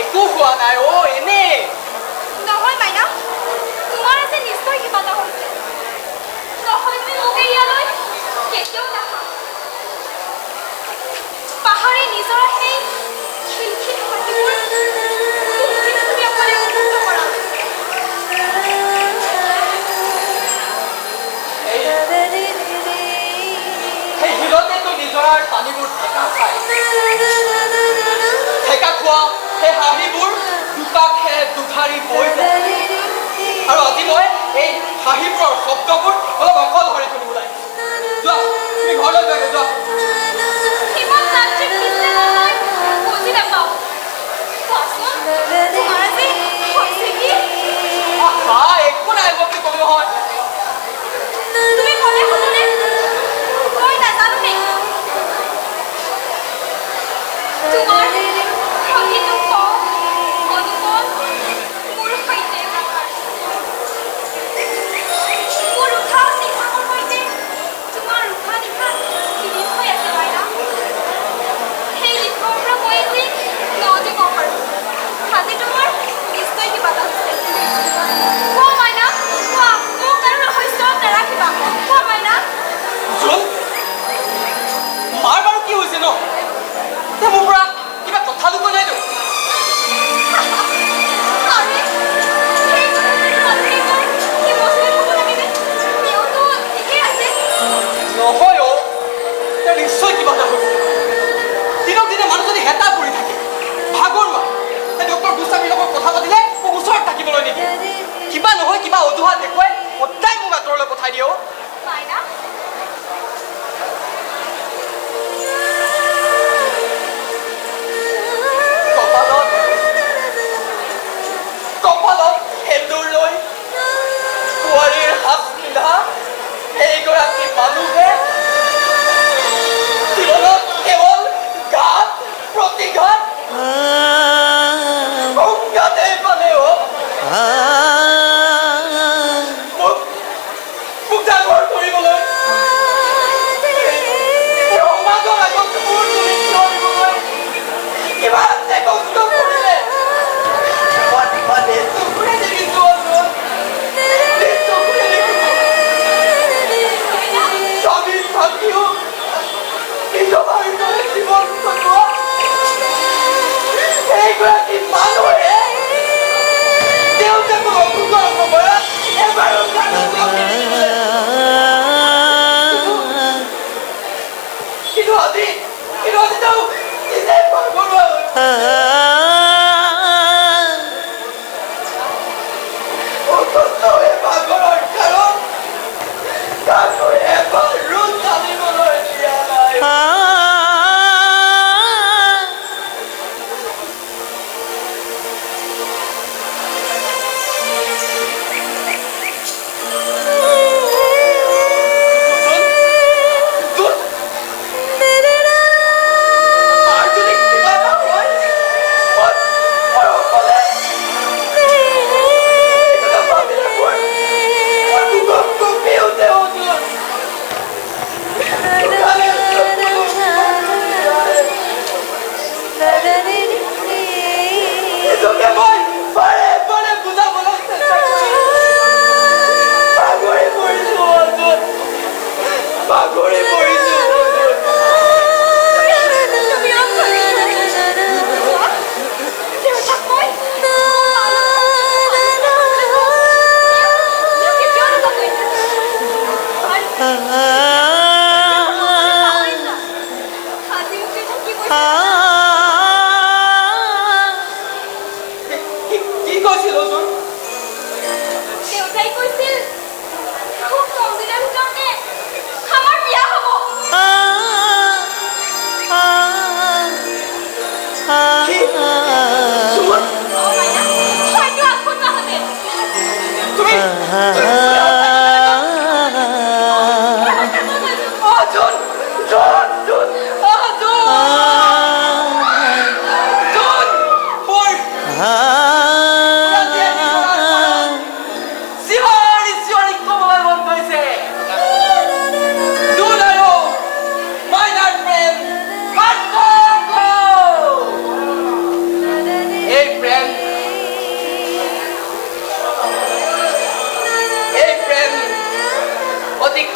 একো হোৱা নাই অ এনে নহয় মাইনা তোমাৰ আছে নিশ্চয় কিবা এটা হৈছে নহয় তুমি মোক ইয়ালৈ কেতিয়াও নাহা পাহাৰে নিজৰ সেই খিলখিল মাটিবোৰ তুমি অকলে অনুভৱ কৰা সেই শিলতেতো নিজৰাৰ পানীবোৰ ঠেকা খায় ঠেকা খোৱা সেই হাঁহিবোৰ দুপাশে দুধাৰি বৈ যায় আৰু আজি মই এই হাঁহিবোৰৰ শব্দবোৰ অলপ অকল ধৰি তুলিব লাগে যোৱা তুমি ঘৰলৈ যোৱা যোৱা ইমান যান্ত্ৰিক দিছে নহয় বুজি নাপাওঁ কোৱাচোন তোমাৰ আজি হৈছে কি একো নাই মই কি ক'ব নহয় তুমি ক'লে হ'বনে মই নাজানো নেকি তোমাৰ প্ৰতিটো অনুভৱ মোৰ সৈতে মোৰ উশাহ নিশাহৰ সৈতে তোমাৰ উশাহ নিশাহ বিলীন হৈ আছে মাইনা সেই লিখৰ পৰা মই আজি নদিব পাৰোঁ আজি তোমাৰ নিশ্চয় কিবা এটা হৈছে কোৱা মাইনা কোৱা মোক আৰু ৰহস্য নাৰাখিবা কোৱা মাইনা মাৰ বাৰু কি হৈছে ন মোৰ পৰা কিবা কথা লুকুৱাই নাই তো নহয় অ তেওঁ নিশ্চয় কিবা এটা হৈছে দিনক দিনে মানুহজনী হেতা পৰি থাকে ভাগৰুৱা ডক্টৰ গোস্বামীৰ লগত কথা পাতিলে মোক ওচৰত থাকিবলৈ নিদিয়ে কিবা নহয় কিবা অজুহাত দেখুৱাই সদায় মোক আঁতৰলৈ পঠাই দিয়ে কপালত সেন্দুৰ লৈ কুঁৱাৰীৰ হাত পিন্ধা এইগৰাকী মানুহে জীৱনত কেৱল ঘাত প্ৰতিঘাত সংঘাতেই পালে মোক ডাঙৰ কৰিবলৈ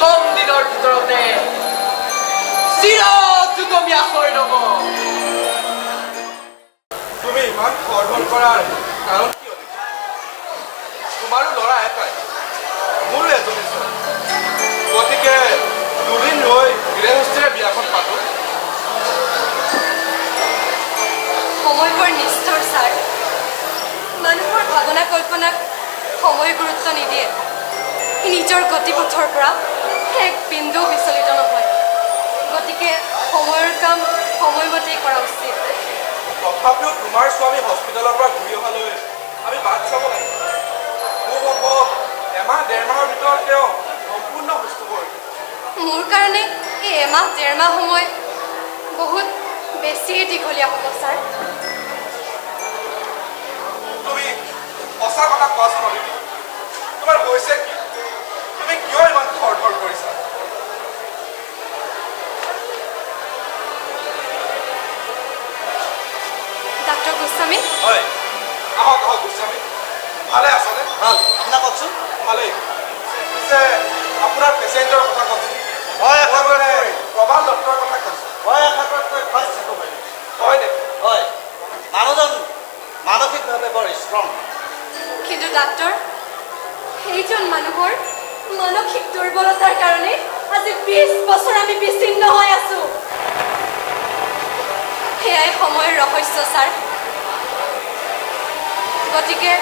কম দিনৰ ভিতৰতে চিৰযুগমীয়া হৈ ৰ'ব। তুমি ইমান খৰধৰ কৰাৰ কাৰণ কিয়? তোমাৰো ল'ৰা এটাই, মোৰো এজনী ছোৱালী। গতিকে দুদিন ৰৈ গৃহস্থিৰে বিয়াখন পাতো। সময়বোৰ নিষ্ঠুৰ ছাৰ। মানুহৰ ভাৱনা কল্পনাক সময় গুৰুত্ব নিদিয়ে। নিজৰ গতিপথৰ পৰা এক বিন্দু বিচলিত নহয়। গতিকে সময়ৰ কাম সময়মতেই কৰা উচিত। তথাপিও তোমাৰ স্বামী হস্পিটেলৰ পৰা ঘূৰি অহালৈ আমি বাট চাব লাগিব। মোৰ হ'ব এমাহ ডেৰ মাহৰ ভিতৰত তেওঁ সম্পূৰ্ণ সুস্থ হৈ উঠিব। মোৰ কাৰণে এই এমাহ ডেৰ মাহ সময় বহুত বেছিয়ে দীঘলীয়া হ'ব ছাৰ। তুমি সঁচা কথা কোৱাচোন অদিতি, তোমাৰ হৈছে কি? তুমি কিয় ইমান খৰধৰ কৰিছা? ডাক্তৰ গোস্বামী, হয়, আহক আহক গোস্বামী। ভালে আছেনে? ভাল। আপোনাক কওকচোন। ভালেই। পিছে আপোনাৰ পেচেণ্টৰ কথা কওকচোন। হয়, মই মানে প্ৰবাল ডক্টৰৰ কথা কৈছোঁ। হয়, আশাকৰাতকৈ ফাৰ্ষ্ট চেকআপ হয়। হয় নেকি? হয়, মানুহজন মানসিকভাৱে বৰ ষ্ট্ৰং। কিন্তু ডাক্তৰ, সেইজন মানুহৰ মানসিক দুৰ্বলতাৰ কাৰণে আজি 20 বছৰ আমি বিচ্ছিন্ন হৈ আছো। সেয়াই সময়ৰ ৰহস্য ছাৰ। গতিকে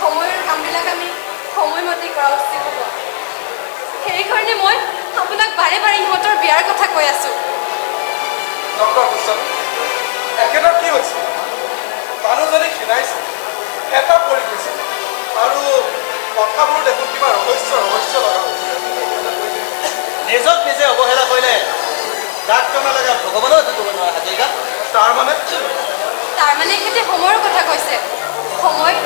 সময়ৰ কামবিলাক আমি সময়মতে কৰা উচিত হ'ব। সেইকাৰণে মই আপোনাক বাৰে বাৰে ইহঁতৰ বিয়াৰ কথা কৈ আছোঁ। ডক্টৰ গোস্বামী, এখেতৰ কি হৈছে? মানুহজনী ক্ষীণাইছে, হেঁপাহ পৰি গৈছে, আৰু কথাবোৰ দেখোন কিবা ৰহস্য লগা হৈছে। নিজক নিজে অৱহেলা কৰিলে ডাক্তৰ নালাগে ভগৱানেও একো কৰিব নোৱাৰে। হাজৰিকা, তাৰমানে তাৰমানে এখেতে সময়ৰ কথা কৈছে। সময়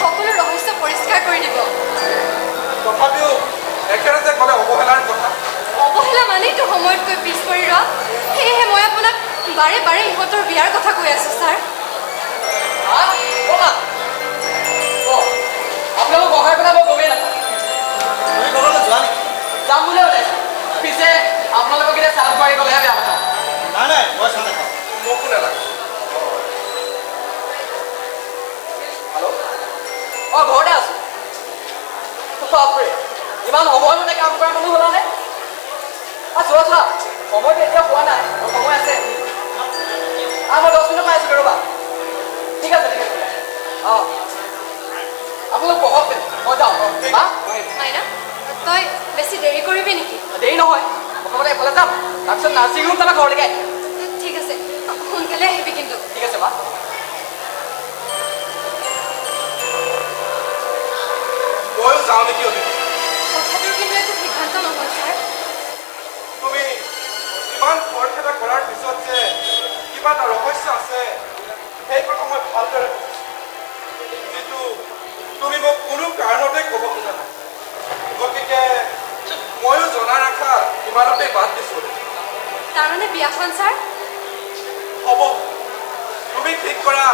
সকলো ৰহস্য পৰিষ্কাৰ কৰি দিব। তথাপিও এখেতে যে ক'লে অৱহেলাৰ কথা। অৱহেলা মানেইতো সময়তকৈ পিছ পৰি ৰোৱা। সেয়েহে মই আপোনাক বাৰে বাৰে ইহঁতৰ বিয়াৰ কথা কৈ আছোঁ ছাৰ। আপোনালোক সহায় পেলাই মই গমেই নাপাওঁ। তুমি ঘৰলৈ যোৱা নেকি? যাম বুলিয়ে ওলাইছোঁ। পিছে আপোনালোকক এতিয়া চাহ খুৱাই গ'লেহে বেয়া কথা। নাই নাই, মই চাহ নাখাওঁ। মোকো নালাগে। হেল্ল', অঁ ঘৰতে আছোঁ। বাপৰে, ইমান সময়মতে কাম কৰা মানুহ হ'লানে? চোৱা সময়টো এতিয়া হোৱা নাই, সময় আছে। মই 10 মিনিট পাই আছোঁ ৰ'বা। ঠিক আছে অঁ আপোনালোক বহক, মই যাওঁ। মাইনা, তই বেছি দেৰি কৰিবি নেকি? দেৰি নহয়, প্ৰথমতে এফালে যাম, তাৰপিছত নাৰ্ছিং ৰুম তাৰপৰা ঘৰলৈকে আহিম। ঠিক আছে, সোনকালে আহিবি কিন্তু। ঠিক আছে মা। ময়ো যাওঁ নেকি অদিতি? কথাটোৰ কিন্তু একো সিদ্ধান্ত নহয় ছাৰ। তুমি ইমান খৰখেদা কৰাৰ পিছত যে কিবা এটা ৰহস্য আছে, সেই কথা মই ভালদৰে বুজিছোঁ, যিটো তুমি মোক কোনো কাৰণতে ক'ব খোজা নাই। গতিকে ময়ো জনা ৰখা ইমানতেই বাদ দিছোঁ। তাৰমানে বিয়াখন ছাৰ? হ'ব, তুমি ঠিক কৰা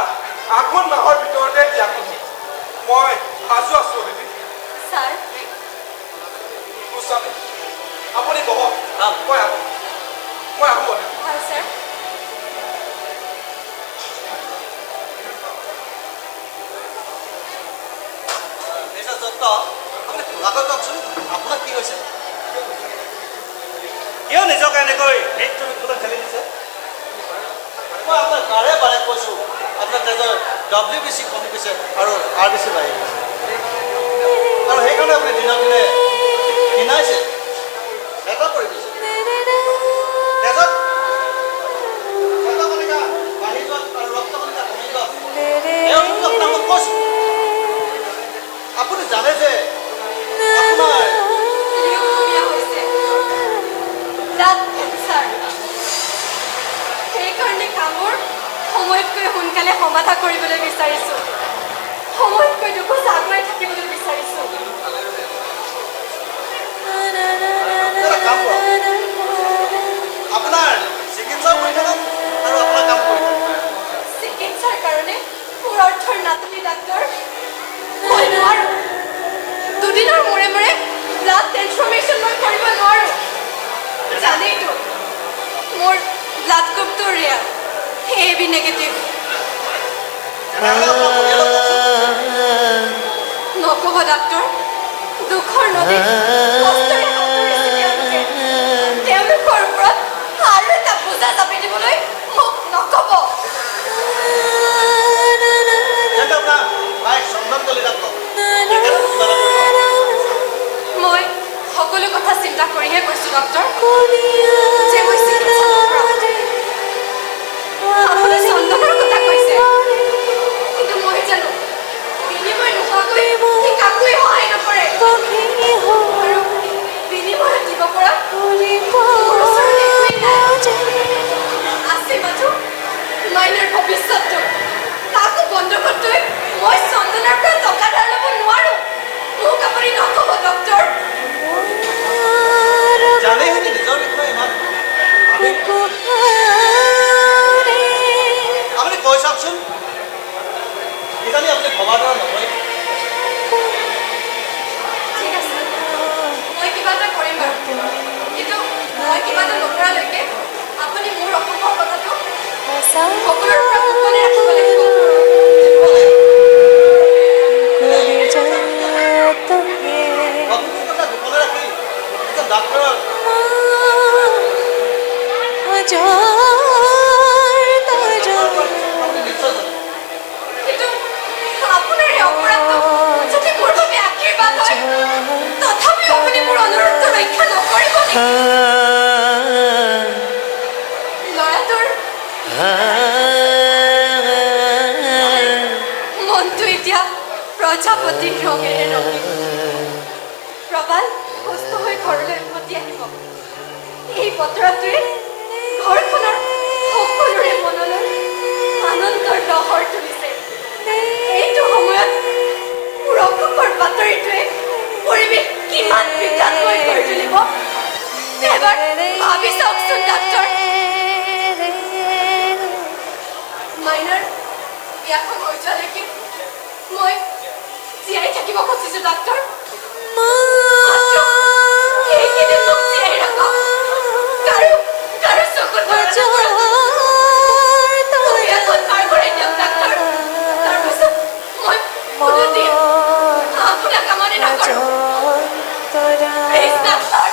আঘোণ মাহৰ ভিতৰতে বিয়াখন হ'ব। মই সাজু আছোঁ অদিতি। ছাৰ, গোস্বামী, আপুনি বহক। মই আহোঁ অদিতি। ভাল ছাৰ। মিষ্টাৰ দত্ত, আপুনি খোলাকৈ কওকচোন, আপোনাক কি হৈছে? কিয় নিজকে এনেকৈ মৃত্যুৰ মুখলৈ ঠেলি দিছে? মই আপোনাক বাৰে বাৰে কৈছোঁ, আপোনাৰ তেজৰ WBC কমি গৈছে আৰু RBC বাঢ়ি গৈছে, আৰু সেইকাৰণে আপুনি দিনক দিনে ক্ষীণাইছে, হেঁপাহ পৰি গৈছে। তেজত ৰক্তকণিকা বাঢ়ি যোৱাত আৰু ৰক্তকণিকা কমি যোৱাত এওঁলোকে আপোনাক মই কৈছোঁ। আপুনি জানে যে আপোনাৰ লিউকেমিয়া হৈছে, ব্লাড কেঞ্চাৰ। সেইকাৰণে কামৰ সময়তকৈ সোনকালে সমাধা কৰিবলৈ বিচাৰিছোঁ। সময়তকৈ দুখোজ আগুৱাই থাকিবলৈ বিচাৰিছোঁ। এটা কাম কৰক, আপোনাৰ চিকিৎসাও কৰি থাকক আৰু আপোনাৰ কাম কৰি থাকক। চিকিৎসাৰ কাৰণে মোৰ অৰ্থৰ নাটনি ডাক্তৰ। মই নোৱাৰোঁ। দুদিনৰ মূৰে মূৰে ব্লাড ট্ৰেন্সফৰ্মেশ্যন মই কৰিব নোৱাৰোঁ। AB negative. তেনেহ'লে আপোনাৰ পৰিয়ালক কওকচোন। নক'ব ডাক্তৰ দুখৰ নদীত কষ্টেৰে সাঁতুৰিছে তেওঁলোকে তেওঁলোকৰ ওপৰত আৰু এটা বোজা জাপি দিবলৈ মোক নক'ব তেন্তে আপোনাৰ ভাই চন্দন কলিতাক কওক তেখেতে কিবা এটা কৰিব। মই সকলো কথা চিন্তা কৰিহে কৈছোঁ ডক্তৰ যে মই চিকিৎসা নকৰাওঁ। আপুনি চন্দনৰ কথা কৈছে কিন্তু মই জানো বিনিময় নোহোৱাকৈ সি কাকোৱে সহায় নকৰে আৰু বিনিময়ত দিব পৰা মোৰ ওচৰত একোৱেই নাই। আছে মাথো মাইনাৰ ভৱিষ্যতটো তাকো বন্ধকত থৈ মই চন্দনৰ পৰা টকা ধাৰ ল'ব নোৱাৰোঁ। মোক আপুনি নক'ব ডক্তৰ। জানেই হয়তো নিজৰ বিষয়ে ইমান আপুনি কৈ চাওকচোন কিজানি আপুনি ভবা দৰে নহয়। ঠিক আছে মই কিবা এটা কৰিম বাৰু কিন্তু মই কিবা এটা নকৰালৈকে আপুনি মোৰ অসুখৰ কথাটো সকলোৰে পৰা গোপনে ৰাখিব লাগিব। অসুখৰ কথা গোপনে ৰাখি এজন ডাক্তৰৰ আপুনি নিশ্চয় জানে। কিন্তু আপোনাৰ এই অপৰাধটো যদি মোৰ বাবে আশীৰ্বাদ হয় তথাপিও আপুনি মোৰ অনুৰোধটো ৰক্ষা নকৰিব নেকি? ল'ৰাটোৰ মনটো এতিয়া প্ৰজাপতিৰ ৰঙেৰে ৰঙিন। প্ৰবাল সুস্থ হৈ ঘৰলৈ উভতি আহিব। এই বতৰাটোৱে ঘৰখনৰ সকলোৰে মনলৈ আনন্দৰ লহৰ তুলিছে। এইটো সময়ত মোৰ অসুখৰ বাতৰিটোৱে পৰিৱেশ কিমান বিকাশময় কৰি তুলিব এবাৰ ভাবি চাওকচোন ডাক্তৰ। মাইনাৰ বিয়াখন হৈ যোৱালৈকে মই জীয়াই থাকিব খুজিছোঁ ডাক্তৰ। মাত্ৰ এইকেইদিন মোক জীয়াই ৰাখক। কাৰো চকুত বিয়াখন পাৰ কৰি দিয়ক ডাক্তৰ। তাৰপিছত মই কোনোদিন আপোনাক আমনি নকৰোঁ। প্লিজ ডাক্তৰ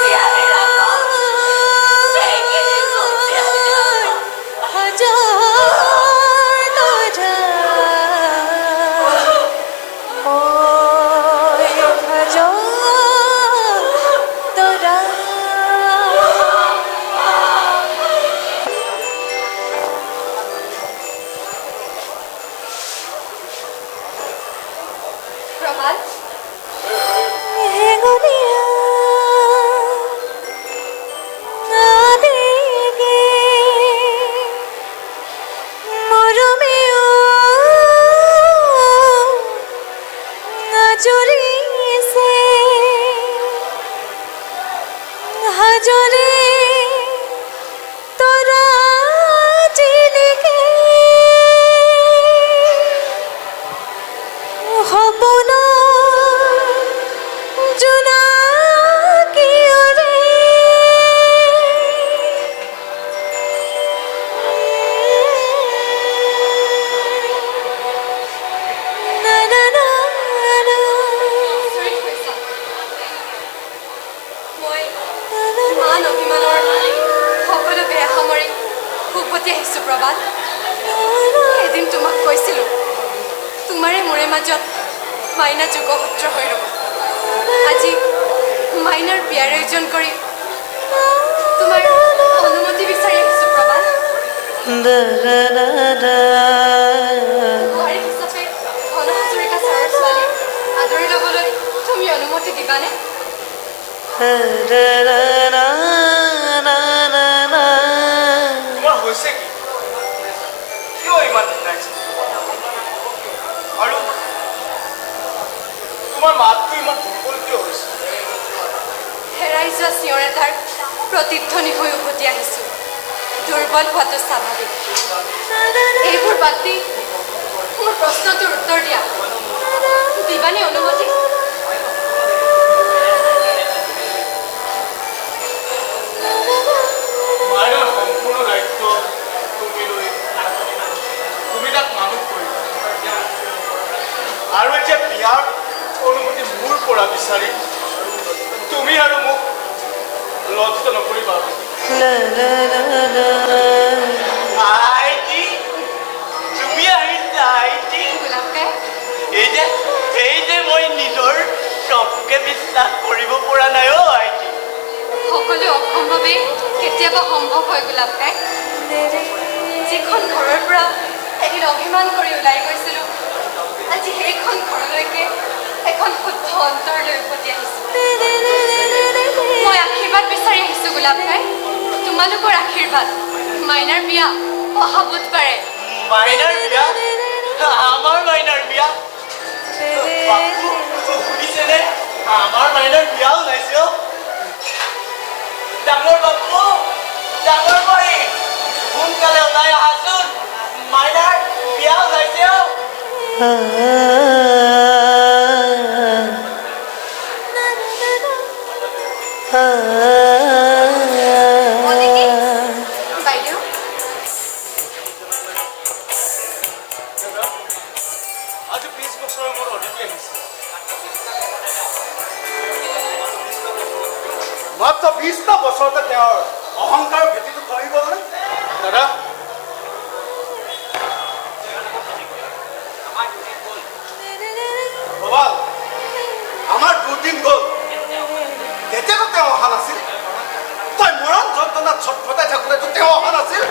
জীয়াই ৰাখক। এইকেইদিন মোক জীয়াই ৰাখক। প্ৰভাত উভতি আহিছোঁ। প্ৰবাদ এদিন তোমাক কৈছিলোঁ তোমাৰে মোৰে মাজত মাইনা যোগসূত্ৰ হৈ ৰ'ব। আজি মাইনাৰ বিয়াৰ আয়োজন কৰি তোমাৰ অনুমতি বিচাৰি আহিছোঁ। প্ৰবাদ বোৱাৰী হিচাপে ঘন হাজৰিকা ছাৰৰ ছোৱালী আদৰি ল'বলৈ তুমি অনুমতি দিবানে? তোমাৰ হৈছে কি? কিয় ইমান চিন্তাইছে? আৰু তোমাৰ মাতটো ইমান দুৰ্বল কিয় হৈছে? হেৰাই যোৱা চিঞৰ এটাৰ প্ৰতিধ্বনি হৈ উভতি আহিছোঁ। দুৰ্বল হোৱাটো স্বাভাৱিক। এইবোৰ বাদ দি মোৰ প্ৰশ্নটোৰ উত্তৰ দিয়া। দিবানে অনুমতি? মাইনাৰ সম্পূৰ্ণ দায়িত্ব তুমি লজ্জিত নকৰিবা আইটি তুমি আহিছা আইটি গোলাপকাই এই যে মই নিজৰ চকুকে বিশ্বাস কৰিব পৰা নাই অ' আইটি সকলো অসম্ভৱে কেতিয়াবা সম্ভৱ হয় গোলাপকাই যিখন ঘৰৰ পৰা এদিন অভিমান কৰি ওলাই গৈছিলোঁ আজি সেইখন ঘৰলৈকে এখন শুদ্ধ অন্তৰলৈ উভতি আহিছোঁ মই আশীৰ্বাদ বিচাৰি আহিছোঁ গোলাপকাই তোমালোকৰ আশীৰ্বাদ মাইনাৰ বিয়া অহা বুধবাৰে মাইনাৰ বিয়া আমাৰ মাইনাৰ বিয়া বাপু শুনিছেনে আমাৰ মাইনাৰ বিয়া ওলাইছে অ' ডাঙৰ বাপু ডাঙৰ বৰী সোনকালে ওলাই আহাচোন মাইনাৰ বিয়া ওলাইছে অ' অদিতি বাইদেউ আজি 20 বছৰৰ মূৰত অতিথি আহিছে মাত্ৰ 20টা বছৰতে তেওঁৰ অহংকাৰৰ ভেটিটো খহি গ'লনে দাদা প্ৰবাল আমাৰ দুদিন গ'ল তেতিয়াতো তেওঁ অহা নাছিল তই মৰণ যন্ত্ৰণাত ছটফটাই থাকোঁতেতো তেওঁ অহা নাছিল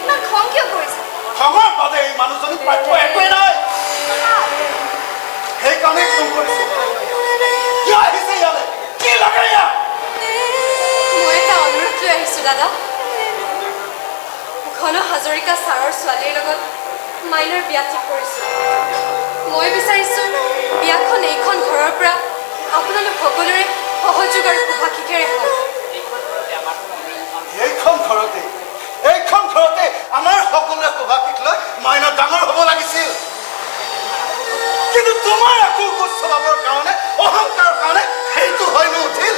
ইমান খং কিয় কৰিছে খঙৰ বাদে এই মানুহজনী প্ৰাপ্য একোৱেই নাই সেইকাৰণে ফোন কৰিছোঁ কিয় আহিছে ইয়ালৈ কি লাগে ইয়াত মই এটা অনুৰোধ লৈ আহিছোঁ দাদা ঘন হাজৰিকা ছাৰৰ ছোৱালীৰ লগত মাইনাৰ বিয়া ঠিক কৰিছোঁ মই বিচাৰিছোঁ বিয়াখন এইখন ঘৰৰ পৰা আপোনালোক সকলোৰে সহযোগ আৰু সুভাষিকেৰে হওক এইখন ঘৰতে আমাৰ সকলোৱে সৌভাগ্যক লৈ মাইনা ডাঙৰ হ'ব লাগিছিল কিন্তু তোমাৰ একো গোট চলাবৰ কাৰণে অহংকাৰৰ কাৰণে সেইটো হৈ নুঠিল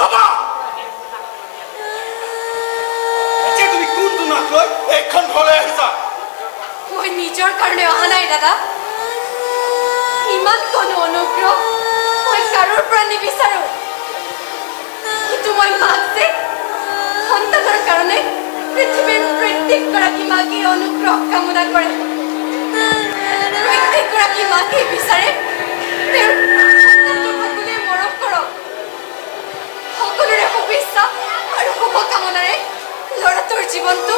ৰবা এতিয়া তুমি কোনটো নাক লৈ এইখন ঘৰলৈ আহিছা মই নিজৰ কাৰণে অহা নাই দাদা ইমান কোনো অনুগ্ৰহ মই কাৰোৰ পৰা নিবিচাৰোঁ কিন্তু মই মাক যে সন্তানৰ কাৰণে পৃথিৱীৰ প্ৰত্যেকগৰাকী মাকে অনুগ্ৰহ কামনা কৰে প্ৰত্যেকগৰাকী মাকে বিচাৰে তেওঁৰ সন্তানটোক সকলোৱে মৰম কৰক সকলোৰে শুভেচ্ছা আৰু শুভকামনাৰে ল'ৰাটোৰ জীৱনটো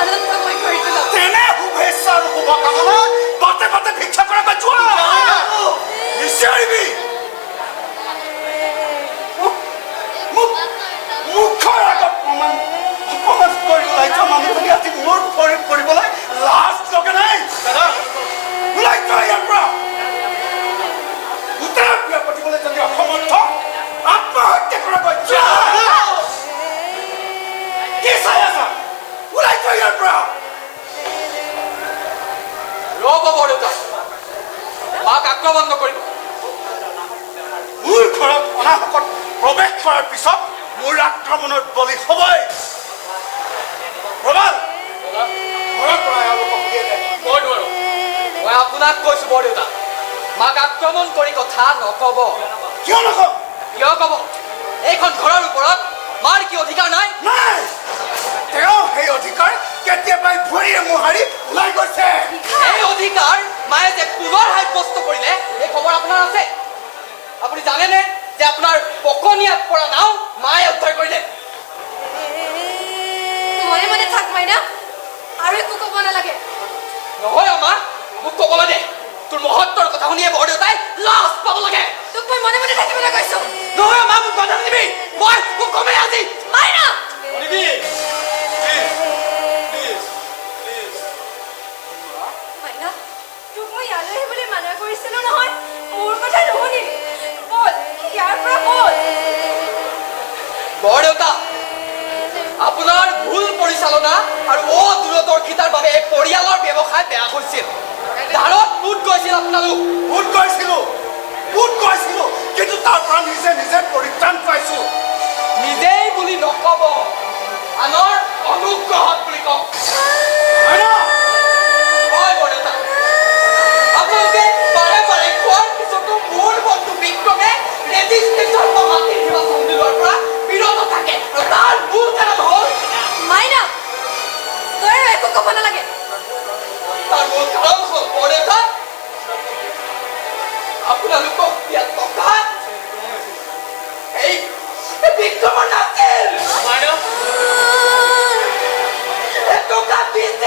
আনন্দময় কৰি তোলক তেনে শুভেচ্ছা আৰু শুভকামনা বাটে বাটে ভিক্ষা কৰা যোৱা নিশ্চয়বি মুখৰ আগত অপমান কৰি ওলাই যোৱা মানুহজনী আজি মোৰ ভৰিত পৰিবলৈ লাজ লগা নাই দাদা ওলাই যোৱা ইয়াৰ পৰা উত্তৰ বিয়া পাতিবলৈ যদি অসমৰ্থ আত্মহত্যা কৰাকৈ কি চাই আছা ওলাই যোৱা ইয়াৰ পৰা ৰ'ব বৰদেউতা মাক আক্ৰমণ নকৰিব মোৰ ঘৰত অনাহকত প্ৰৱেশ কৰাৰ পিছত মোৰ আক্ৰমণৰ বলি হ'বই প্ৰবাল ঘৰৰ পৰা এওঁলোকক উলিয়াই দে মই নোৱাৰো মই আপোনাক কৈছোঁ বৰদেউতা মাক আক্ৰমণ কৰি কথা নক'ব কিয় নকওঁ কিয় ক'ব এইখন ঘৰৰ ওপৰত মাৰ কি অধিকাৰ নাই নাই তেওঁ সেই অধিকাৰ কেতিয়াবাই ভৰিৰে মোহাৰি ওলাই গৈছে এই অধিকাৰ মায়ে যে পুনৰ সাব্যস্ত কৰিলে এই খবৰ আপোনাৰ আছে আপুনি জানেনে যে আপোনাৰ পকনীয়াত পৰা নাও মায়ে উদ্ধাৰ কৰিলে মনে মনে থাক মাইনা আৰু একো ক'ব নালাগে নহয় মা মোক ক'বলৈ দে তোৰ মহত্বৰ কথা শুনিয়ে বৰদেউতাই লাজ পাব লাগে তোক মই মনে মনে থাকিবলৈ কৈছোঁ নহয় মা মোক কথা নিদিবি মই মোক কমেই আজি মাইনা মাইনা তোক মই ইয়ালৈ আহিবলৈ মানা কৰিছিলোঁ নহয় মোৰ কথা নুশুনিলি বল ইয়াৰ পৰা বল বৰদেউতা আপোনাৰ ভুল পৰিচালনা আৰু অদূৰদৰ্শিতাৰ বাবে এই পৰিয়ালৰ ব্যৱসায় বেয়া হৈছিল ধাৰত পুত গৈছিল আপোনালোক ভোট গৈছিলোঁ কিন্তু তাৰ পৰা নিজে নিজে পৰিত্ৰাণ পাইছোঁ নিজেই বুলি নক'ব আনৰ অনুগ্ৰহত বুলি কওক হয় বৰদেউতা আপোনালোকে বাৰে বাৰে খোৱাৰ পিছতো মোৰ বন্ধু বিক্ৰমে ৰেজিষ্ট্ৰেশ্যন বা মাটিৰ কিবা চুক্তি লোৱাৰ পৰা বিৰত থাকে আৰু তাৰ মূল কাৰণ হ'ল মাইনা তই আৰু একো ক'ব নালাগে তাৰ মূল কাৰণ হ'ল বৰদেউতা আপোনালোকক দিয়া টকা এই বিক্ৰমৰ নাছিল টকা দিছিল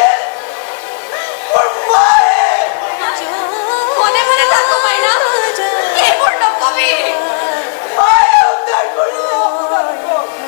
মোৰ মায়ে মনে মনে থাকো মাইনা এইবোৰ নকবি মায়ে উদ্ধাৰ কৰিছে আপোনালোকক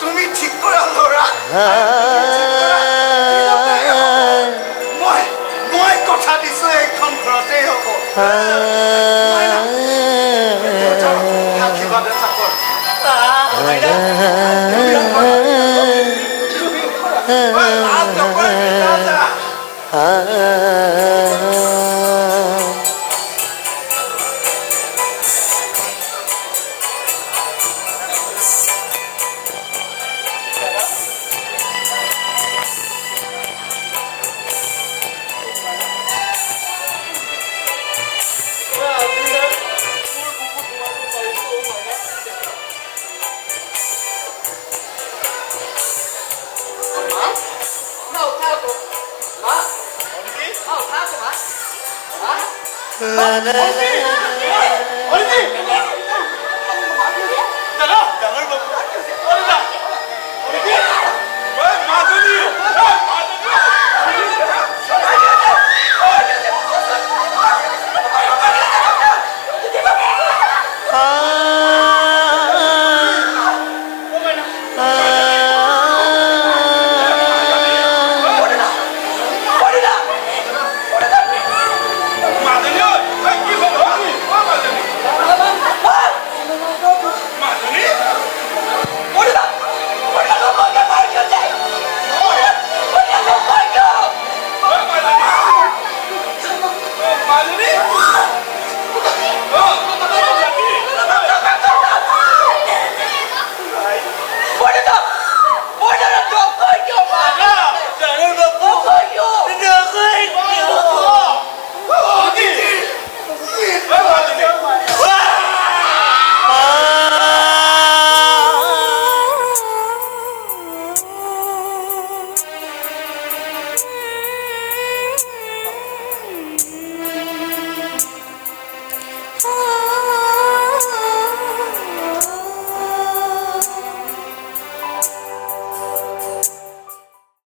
তুমি ঠিক কৰা ল'ৰা মই কথা দিছো এইখন ঘৰতেই হ'ব আশীৰ্বাদ এটা কৰ Olivi!